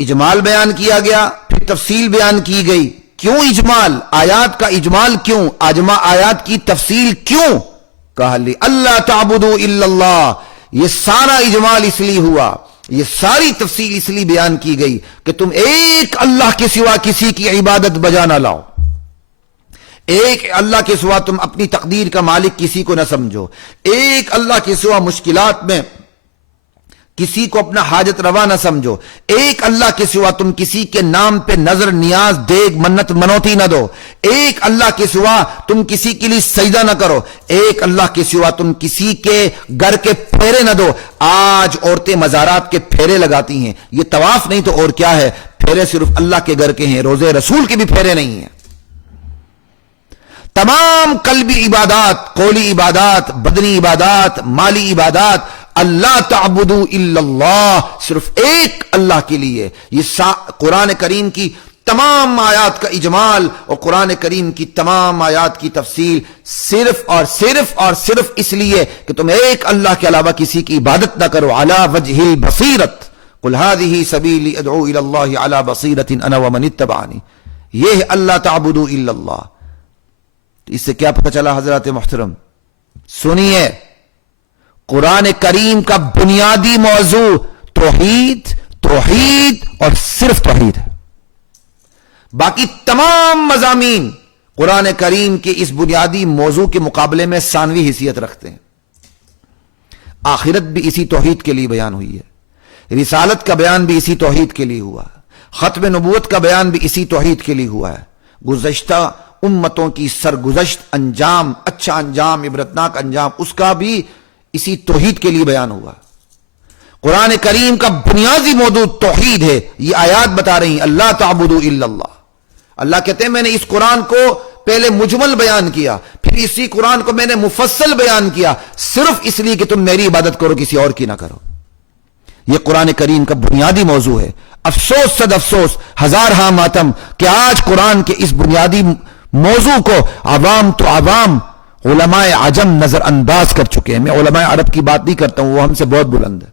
اجمال بیان کیا گیا، پھر تفصیل بیان کی گئی. کیوں اجمال؟ آیات کا اجمال کیوں؟ آیات کی تفصیل کیوں؟ کہا لی اللہ تعبدوا الا اللہ. یہ سارا اجمال اس لیے ہوا، یہ ساری تفصیل اس لیے بیان کی گئی کہ تم ایک اللہ کے سوا کسی کی عبادت بجا نہ لاؤ. ایک اللہ کے سوا تم اپنی تقدیر کا مالک کسی کو نہ سمجھو. ایک اللہ کے سوا مشکلات میں کسی کو اپنا حاجت روا نہ سمجھو. ایک اللہ کے سوا تم کسی کے نام پہ نظر نیاز دیگ منت منوتی نہ دو. ایک اللہ کے سوا تم کسی کے لیے سجدہ نہ کرو. ایک اللہ کے سوا تم کسی کے گھر کے پھیرے نہ دو. آج عورتیں مزارات کے پھیرے لگاتی ہیں. یہ طواف نہیں تو اور کیا ہے؟ پھیرے صرف اللہ کے گھر کے ہیں، روزے رسول کے بھی پھیرے نہیں ہیں. تمام قلبی عبادات، قولی عبادات، بدنی عبادات، مالی عبادات، اللہ تعبدوا الا اللہ، صرف ایک اللہ کے لیے. یہ قرآن کریم کی تمام آیات کا اجمال اور قرآن کریم کی تمام آیات کی تفصیل صرف اور صرف اور صرف اس لیے کہ تم ایک اللہ کے علاوہ کسی کی عبادت نہ کرو. علی وجہ البصیرۃ قل هذه سبیلی ادعو الی اللہ علی بصیرۃ انا ومن اتبعنی. یہ ہے اللہ تعبدوا الا اللہ. اس سے کیا پتہ چلا حضرات محترم؟ سنیے، قرآن کریم کا بنیادی موضوع توحید، توحید اور صرف توحید ہے. باقی تمام مضامین قرآن کریم کے اس بنیادی موضوع کے مقابلے میں ثانوی حیثیت رکھتے ہیں. آخرت بھی اسی توحید کے لیے بیان ہوئی ہے، رسالت کا بیان بھی اسی توحید کے لیے ہوا ہے، ختم نبوت کا بیان بھی اسی توحید کے لیے ہوا ہے. گزشتہ امتوں کی سرگزشت انجام، اچھا انجام، عبرتناک انجام، اس کا بھی اسی توحید کے لیے بیان ہوا. قرآن کریم کا بنیادی موضوع توحید ہے. یہ آیات بتا رہی ہیں اللہ تعبدوا الا اللہ. اللہ کہتے ہیں میں نے اس قرآن کو پہلے مجمل بیان کیا، پھر اسی قرآن کو میں نے مفصل بیان کیا، صرف اس لیے کہ تم میری عبادت کرو، کسی اور کی نہ کرو. یہ قرآن کریم کا بنیادی موضوع ہے. افسوس صد افسوس، ہزار ہاں ماتم کہ آج قرآن کے اس بنیادی موضوع کو عوام تو عوام، علماء عجم نظر انداز کر چکے ہیں. میں علماء عرب کی بات نہیں کرتا ہوں، وہ ہم سے بہت بلند ہے.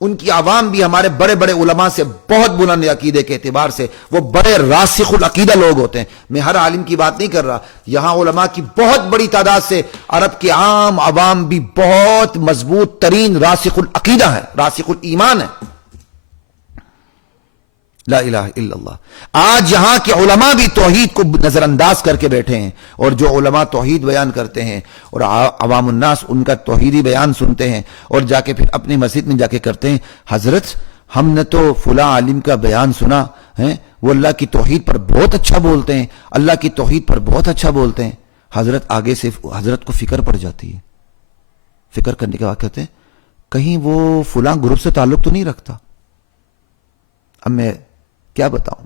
ان کی عوام بھی ہمارے بڑے بڑے علماء سے بہت بلند عقیدے کے اعتبار سے، وہ بڑے راسخ العقیدہ لوگ ہوتے ہیں. میں ہر عالم کی بات نہیں کر رہا. یہاں علماء کی بہت بڑی تعداد سے عرب کے عام عوام بھی بہت مضبوط ترین راسخ العقیدہ ہے، راسخ الایمان ہے. لا الہ الا اللہ. آج یہاں کے علماء بھی توحید کو نظر انداز کر کے بیٹھے ہیں، اور جو علماء توحید بیان کرتے ہیں اور عوام الناس ان کا توحیدی بیان سنتے ہیں اور جا کے پھر اپنی مسجد میں جا کے کرتے ہیں، حضرت ہم نے تو فلاں عالم کا بیان سنا ہے، وہ اللہ کی توحید پر بہت اچھا بولتے ہیں، اللہ کی توحید پر بہت اچھا بولتے ہیں. حضرت آگے سے حضرت کو فکر پڑ جاتی ہے. فکر کرنے کے بعد کہتے ہیں کہیں وہ فلاں گروپ سے تعلق تو نہیں رکھتا. اب میں کیا بتاؤں،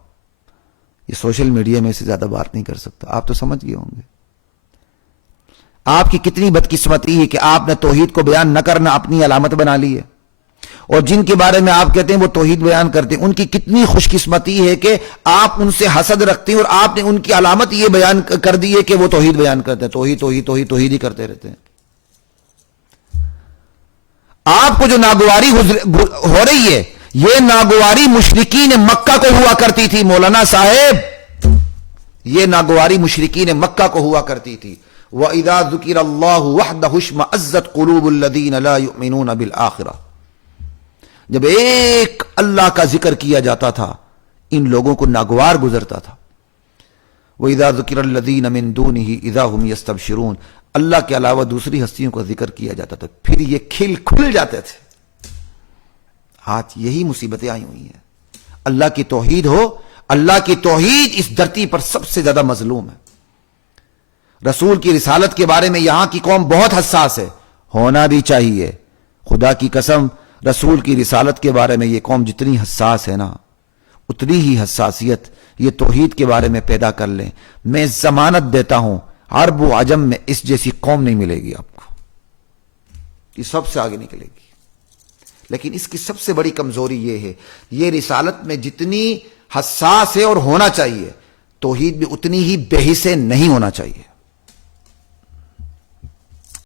یہ سوشل میڈیا میں سے زیادہ بات نہیں کر سکتا، آپ تو سمجھ گئے ہوں گے. آپ کی کتنی بدقسمتی ہے کہ آپ نے توحید کو بیان نہ کرنا اپنی علامت بنا لی ہے، اور جن کے بارے میں آپ کہتے ہیں وہ توحید بیان کرتے ہیں، ان کی کتنی خوش قسمتی ہے کہ آپ ان سے حسد رکھتے ہیں اور آپ نے ان کی علامت یہ بیان کر دی ہے کہ وہ توحید بیان کرتے ہیں. توحید توحید توحید توحید ہی کرتے رہتے ہیں. آپ کو جو ناگواری ہو رہی ہے، یہ ناگواری مشرکین مکہ کو ہوا کرتی تھی. مولانا صاحب، یہ ناگواری مشرکین مکہ کو ہوا کرتی تھی. وَإِذَا ذُكِرَ اللَّهُ وَحْدَهُ اشْمَأَزَّتْ قُلُوبُ الَّذِينَ لَا يُؤْمِنُونَ بِالْآخِرَةِ. جب ایک اللہ کا ذکر کیا جاتا تھا ان لوگوں کو ناگوار گزرتا تھا. وَإِذَا ذُكِرَ الَّذِينَ مِن دُونِهِ إِذَا هُمْ يَسْتَبْشِرُونَ. اللہ کے علاوہ دوسری ہستیوں کا ذکر کیا جاتا تھا، پھر یہ کھل جاتے تھے. آج یہی مصیبتیں آئی ہوئی ہیں. اللہ کی توحید ہو، اللہ کی توحید اس دھرتی پر سب سے زیادہ مظلوم ہے. رسول کی رسالت کے بارے میں یہاں کی قوم بہت حساس ہے، ہونا بھی چاہیے. خدا کی قسم، رسول کی رسالت کے بارے میں یہ قوم جتنی حساس ہے نا، اتنی ہی حساسیت یہ توحید کے بارے میں پیدا کر لیں. میں ضمانت دیتا ہوں عرب و عجم میں اس جیسی قوم نہیں ملے گی آپ کو، یہ سب سے آگے نکلے گی. لیکن اس کی سب سے بڑی کمزوری یہ ہے، یہ رسالت میں جتنی حساس ہے اور ہونا چاہیے، توحید بھی اتنی ہی بے حس نہیں ہونا چاہیے.